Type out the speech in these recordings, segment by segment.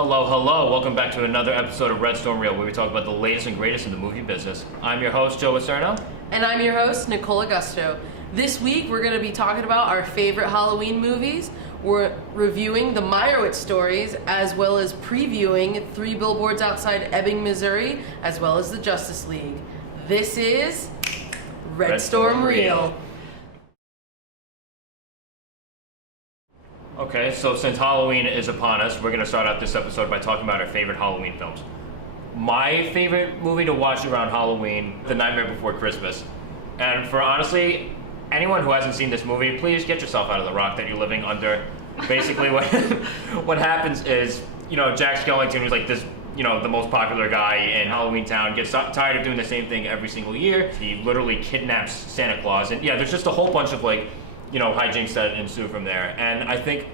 Hello, hello. Welcome back to another episode of Red Storm Reel, where we talk about the latest and greatest in the movie business. I'm your host, Joe Acerno. And I'm your host, Nicole Augusto. This week, we're going to be talking about our favorite Halloween movies. We're reviewing the Meyerowitz stories, as well as previewing Three Billboards Outside Ebbing, Missouri, as well as the Justice League. This is Red Storm Reel. Okay, so since Halloween is upon us, we're going to start out this episode by talking about our favorite Halloween films. My favorite movie to watch around Halloween, The Nightmare Before Christmas. And for honestly, anyone who hasn't seen this movie, please get yourself out of the rock that you're living under. Basically, what happens is, Jack Skellington, who's like this, the most popular guy in Halloween Town, gets tired of doing the same thing every single year. He literally kidnaps Santa Claus. And yeah, there's just a whole bunch of hijinks that ensue from there. And I think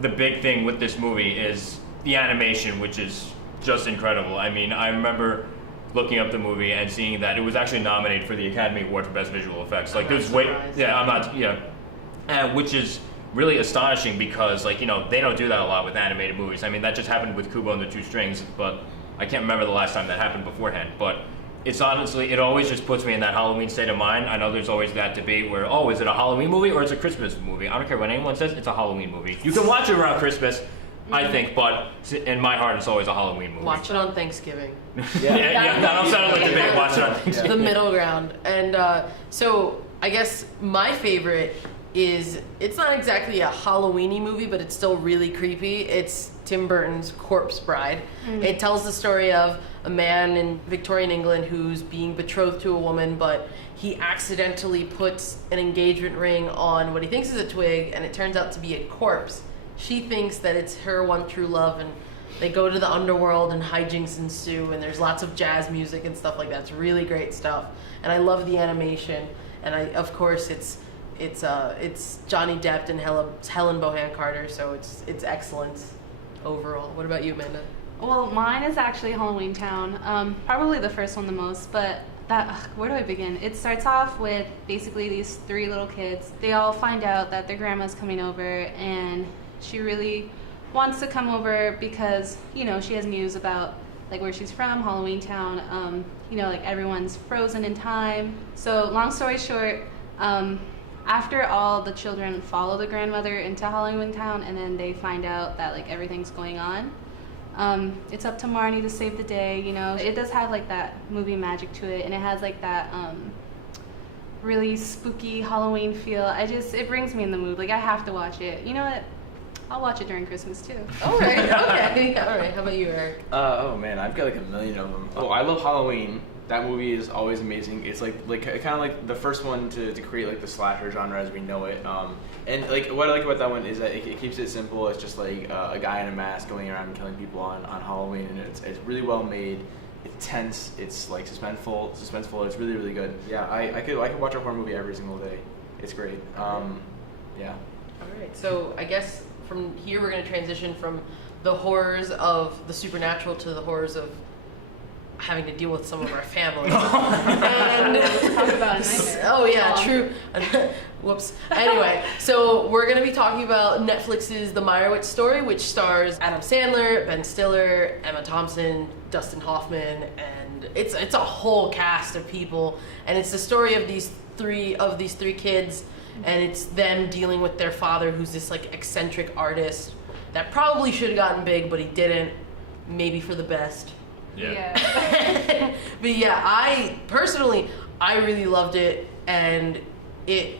the big thing with this movie is the animation, which is just incredible. I mean, I remember looking up the movie and seeing that it was actually nominated for the Academy Award for Best Visual Effects. Which is really astonishing because, they don't do that a lot with animated movies. I mean, that just happened with Kubo and the Two Strings, but I can't remember the last time that happened beforehand. But it's honestly, it always just puts me in that Halloween state of mind. I know there's always that debate where, is it a Halloween movie or is it a Christmas movie? I don't care what anyone says, it's a Halloween movie. You can watch it around Christmas, I think, but in my heart, it's always a Halloween movie. Watch it on Thanksgiving. That sounded like debate. Watch it on Thanksgiving. The middle ground. And so I guess my favorite is, it's not exactly a Halloween-y movie, but it's still really creepy. It's Tim Burton's Corpse Bride. Mm-hmm. It tells the story of a man in Victorian England who's being betrothed to a woman, but he accidentally puts an engagement ring on what he thinks is a twig, and it turns out to be a corpse. She thinks that it's her one true love, and they go to the underworld and hijinks ensue, and there's lots of jazz music and stuff like that. It's really great stuff, and I love the animation. And of course it's Johnny Depp and Helen Bonham Carter, so it's excellent overall. What about you, Amanda? Well, mine is actually Halloween Town. Probably the first one the most, but where do I begin? It starts off with basically these three little kids. They all find out that their grandma's coming over, and she really wants to come over because, she has news about where she's from, Halloween Town. Everyone's frozen in time. So long story short, after all the children follow the grandmother into Halloween Town, and then they find out that everything's going on, it's up to Marnie to save the day. It does have that movie magic to it, and it has that really spooky Halloween feel. It brings me in the mood. I have to watch it. You know what? I'll watch it during Christmas too. All right, okay. All right, how about you, Eric? Oh man, I've got a million of them. Oh, I love Halloween. That movie is always amazing. It's kind of like the first one to create the slasher genre as we know it. And what I like about that one is that it keeps it simple. It's just a guy in a mask going around and killing people on Halloween, and it's really well made. It's tense. It's suspenseful. It's really, really good. Yeah, I could watch a horror movie every single day. It's great. Yeah. All right. So I guess from here we're going to transition from the horrors of the supernatural to the horrors of having to deal with some of our families. And talk about a nightmare. Oh yeah, true. Whoops. Anyway, so we're going to be talking about Netflix's The Meyerowitz Story, which stars Adam Sandler, Ben Stiller, Emma Thompson, Dustin Hoffman, and it's a whole cast of people, and it's the story of these three kids, and it's them dealing with their father, who's this eccentric artist that probably should have gotten big, but he didn't. Maybe for the best. Yeah. But yeah, I really loved it, and it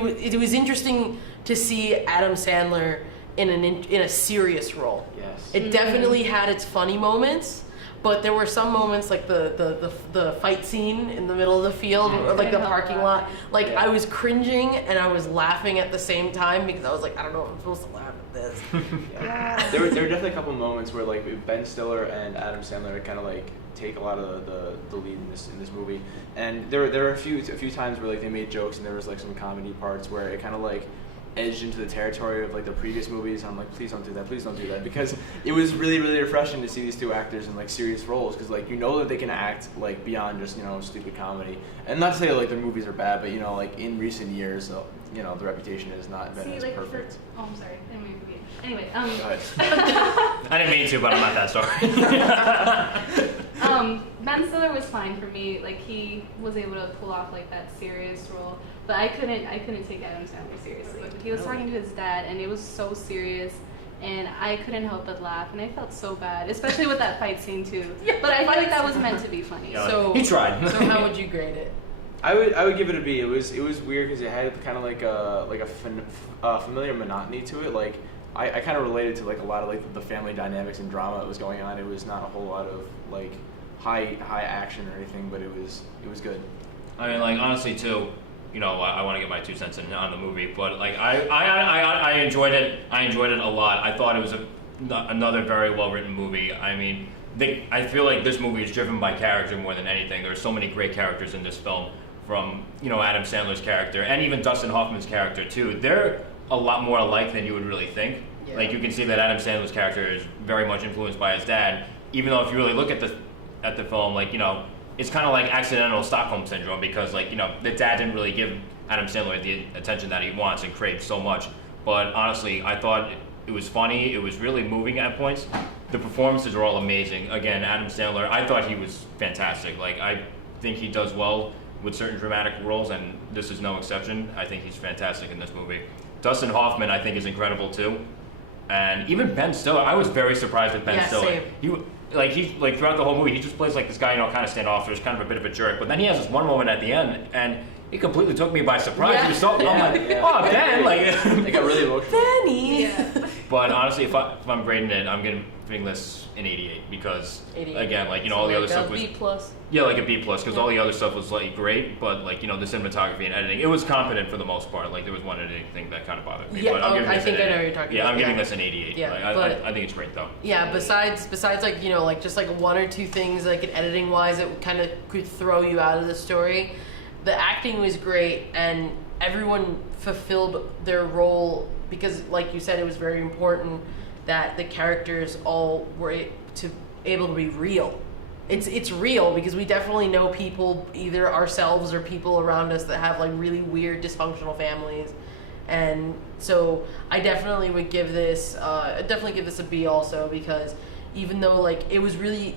was interesting to see Adam Sandler in a serious role. Yes. It definitely had its funny moments, but there were some moments like the fight scene in the middle of the field or the parking lot. I was cringing and I was laughing at the same time because I was I don't know if I'm supposed to laugh at this. Yeah. There were definitely a couple moments where Ben Stiller and Adam Sandler kind of take a lot of the lead in this movie, and there were a few times where they made jokes and there was some comedy parts where it kind of edged into the territory of the previous movies. I'm please don't do that, because it was really, really refreshing to see these two actors in serious roles, because that they can act beyond just stupid comedy. And not to say their movies are bad, but in recent years the reputation has not been as perfect. I'm sorry, I didn't mean to be. Anyway, Go ahead. I didn't mean to, but I'm not that sorry. Ben Stiller was fine for me. Like, he was able to pull off like that serious role, but I couldn't take Adam Sandler seriously. He was talking to his dad, and it was so serious, and I couldn't help but laugh, and I felt so bad, especially with that fight scene too. Yeah, but I feel like that was meant to be funny. Yeah. So He tried. So how would you grade it? I would give it a B. It was weird because it had kind of like a familiar monotony to it. Like I kind of related to like a lot of like the family dynamics and drama that was going on. It was not a whole lot of like high action or anything, but it was good. I mean, like, honestly, too, you know, I want to get my 2 cents in on the movie, but like I enjoyed it. I enjoyed it a lot. I thought it was another very well written movie. I mean, I feel like this movie is driven by character more than anything. There are so many great characters in this film, from, you know, Adam Sandler's character and even Dustin Hoffman's character too. They're a lot more alike than you would really think. Yeah. Like, you can see that Adam Sandler's character is very much influenced by his dad, even though if you really look at the film, like, you know, it's kind of like accidental Stockholm syndrome, because, like, you know, the dad didn't really give Adam Sandler the attention that he wants and craves so much. But honestly, I thought it was funny. It was really moving at points. The performances are all amazing. Again, Adam Sandler, I thought he was fantastic. Like, I think he does well with certain dramatic roles, and this is no exception. I think he's fantastic in this movie. Dustin Hoffman, I think, is incredible too. And even Ben Stiller, I was very surprised with Ben Stiller. Same. He throughout the whole movie, he just plays like this guy, you know, kind of standoffish, kind of a bit of a jerk. But then he has this one moment at the end, and it completely took me by surprise. Yeah. He was so, I'm like, Yeah. oh, Ben, like. It got really emotional. Benny. Yeah. But honestly, if I'm grading it, I'm giving this an 88, because 88. again, like, you know, all the other stuff was B plus. yeah, like a B plus, because all the other stuff was like great, but like, you know, the cinematography and editing, it was competent for the most part. Like, there was one editing thing that kind of bothered me. Yeah, but I'm giving I this think an I know 88. what you're talking Yeah, about. I'm giving Yeah. this an 88. Yeah, Like, but- I think it's great though. Yeah, besides like, you know, like just like one or two things like in editing wise that kind of could throw you out of the story, the acting was great and everyone fulfilled their role, because like you said, it was very important that the characters all were able to be real. It's real, because we definitely know people, either ourselves or people around us, that have like really weird dysfunctional families. And so I definitely would give this a B also, because even though like it was really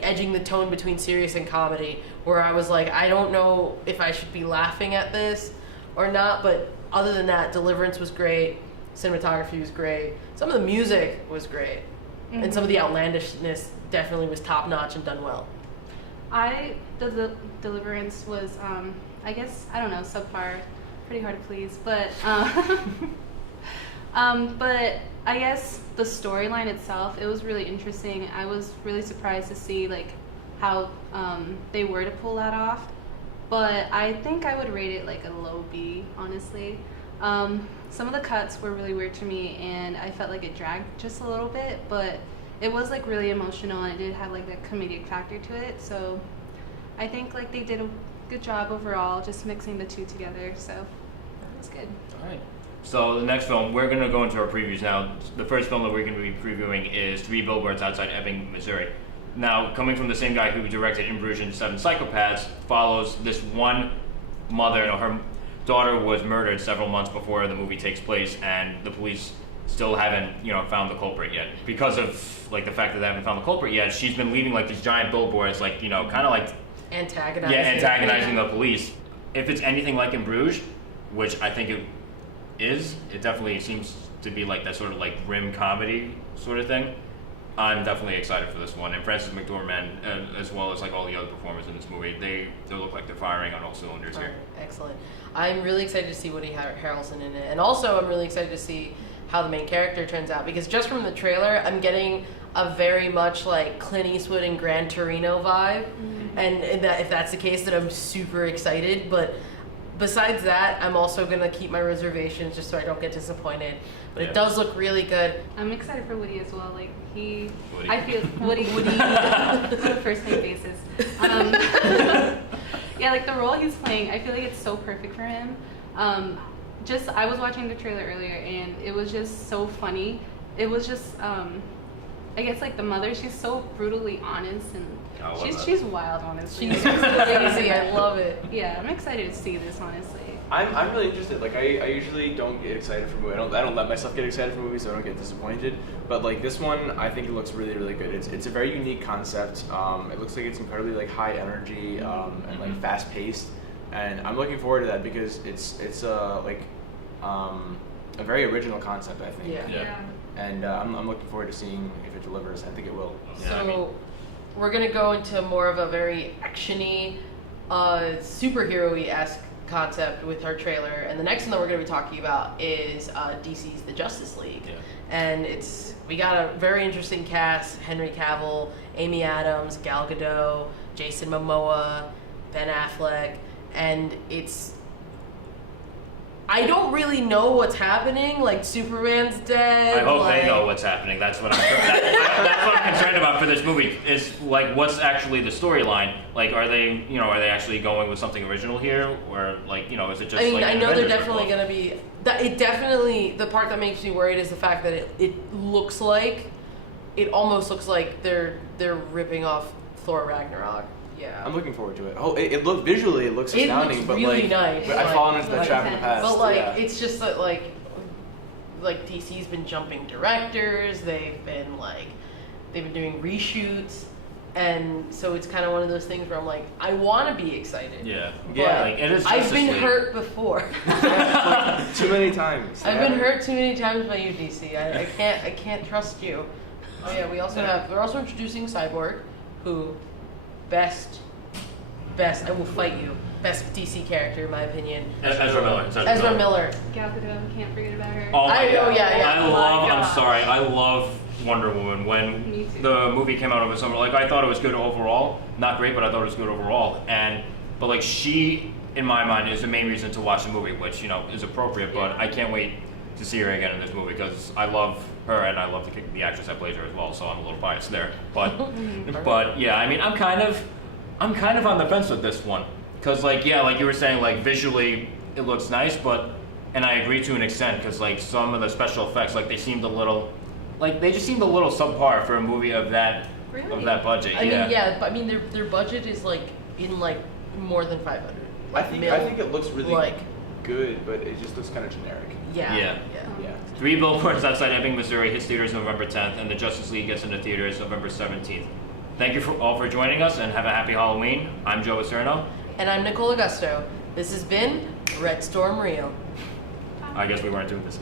edging the tone between serious and comedy, where I was like, I don't know if I should be laughing at this or not, but other than that, Deliverance was great, cinematography was great, some of the music was great, and some of the outlandishness definitely was top notch and done well. The Deliverance was, I guess, I don't know, subpar, pretty hard to please, but but I guess the storyline itself, it was really interesting. I was really surprised to see like how they were to pull that off, but I think I would rate it like a low B, honestly. Some of the cuts were really weird to me, and I felt like it dragged just a little bit, but it was like really emotional, and it did have like that comedic factor to it. So I think like they did a good job overall, just mixing the two together. So it was good. All right. So the next film, we're going to go into our previews now. The first film that we're going to be previewing is Three Billboards Outside Ebbing, Missouri. Now, coming from the same guy who directed In Bruges and Seven Psychopaths, follows this one mother. You know, her daughter was murdered several months before the movie takes place, and the police still haven't, you know, found the culprit yet. Because of like the fact that they haven't found the culprit yet, she's been leaving like these giant billboards, like, you know, kind of like antagonizing the police. If it's anything like In Bruges, which I think it is, it definitely seems to be like that sort of like grim comedy sort of thing. I'm definitely excited for this one, and Frances McDormand, as well as like all the other performers in this movie, they look like they're firing on all cylinders here. Excellent. I'm really excited to see Woody Harrelson in it, and also I'm really excited to see how the main character turns out, because just from the trailer, I'm getting a very much like Clint Eastwood and Gran Torino vibe, and if that's the case, then I'm super excited. But besides that, I'm also gonna keep my reservations just so I don't get disappointed. But Yeah. it does look really good. I'm excited for Woody as well. Like Woody. I feel Woody on a first name basis. Yeah, like the role he's playing, I feel like it's so perfect for him. I was watching the trailer earlier, and it was just so funny. It was just, I guess like the mother, she's so brutally honest, and I love that. she's wild, honestly. She's crazy. I love it. Yeah, I'm excited to see this, honestly. I'm really interested. Like I usually don't get excited for movies. I don't let myself get excited for movies, so I don't get disappointed. But like this one, I think it looks really really good. It's a very unique concept. It looks like it's incredibly like high energy and like fast paced, and I'm looking forward to that because it's like a very original concept, I think. Yeah. And I'm looking forward to seeing if it delivers. I think it will. Yeah, So I mean- we're gonna go into more of a very actiony, superhero-y-esque concept with our trailer, and the next one that we're gonna be talking about is DC's The Justice League. Yeah. And we got a very interesting cast: Henry Cavill, Amy Adams, Gal Gadot, Jason Momoa, Ben Affleck, and I don't really know what's happening. Like, Superman's dead. I hope like, they know what's happening. That's what that's what I'm concerned about for this movie. Is like, what's actually the storyline? Like, are they actually going with something original here, or like, is it just? I mean, like I an know they're Avengers definitely ripoff? going to be. It definitely, the part that makes me worried is the fact that it looks like, it almost looks like they're ripping off Thor Ragnarok. Yeah. I'm looking forward to it. Oh, it looks visually, it looks It astounding, looks but really like nice. but I've Like- fallen into that like trap in the past. But like, yeah. it's just that like DC's been jumping directors. They've been doing reshoots, and so it's kind of one of those things where I'm like, I want to be excited. Yeah. But Yeah, like, it is I've Justice been League. hurt before. Too many times. I've Yeah. been hurt too many times by you, DC. I can't trust you. Oh yeah, we're also introducing Cyborg, who best, I will fight you. Best DC character in my opinion. Ezra Miller. It's Ezra Miller. Gal Gadot, can't forget about her. Oh my God. Yeah. I love Wonder Woman. When Me too. the movie came out over summer, like, I thought it was good overall. Not great, but I thought it was good overall. But like, she, in my mind, is the main reason to watch the movie, which is appropriate. But Yeah. I can't wait to see her again in this movie because I love her and I love the actress that plays her as well. So I'm a little biased there. But yeah, I mean, I'm kind of on the fence with this one. Because, like you were saying, like, visually it looks nice, and I agree to an extent, because, like, some of the special effects, like, they just seemed a little subpar for a movie of that budget. I mean, their budget is like in like more than 500. I think it looks really like good, but it just looks kind of generic. Yeah. Yeah. Three Billboards Outside Ebbing, Missouri hits theaters November 10th, and the Justice League gets into theaters November 17th. Thank you all for joining us, and have a happy Halloween. I'm Joe Acerno. And I'm Nicole Augusto. This has been Red Storm Rio. I guess we weren't doing this.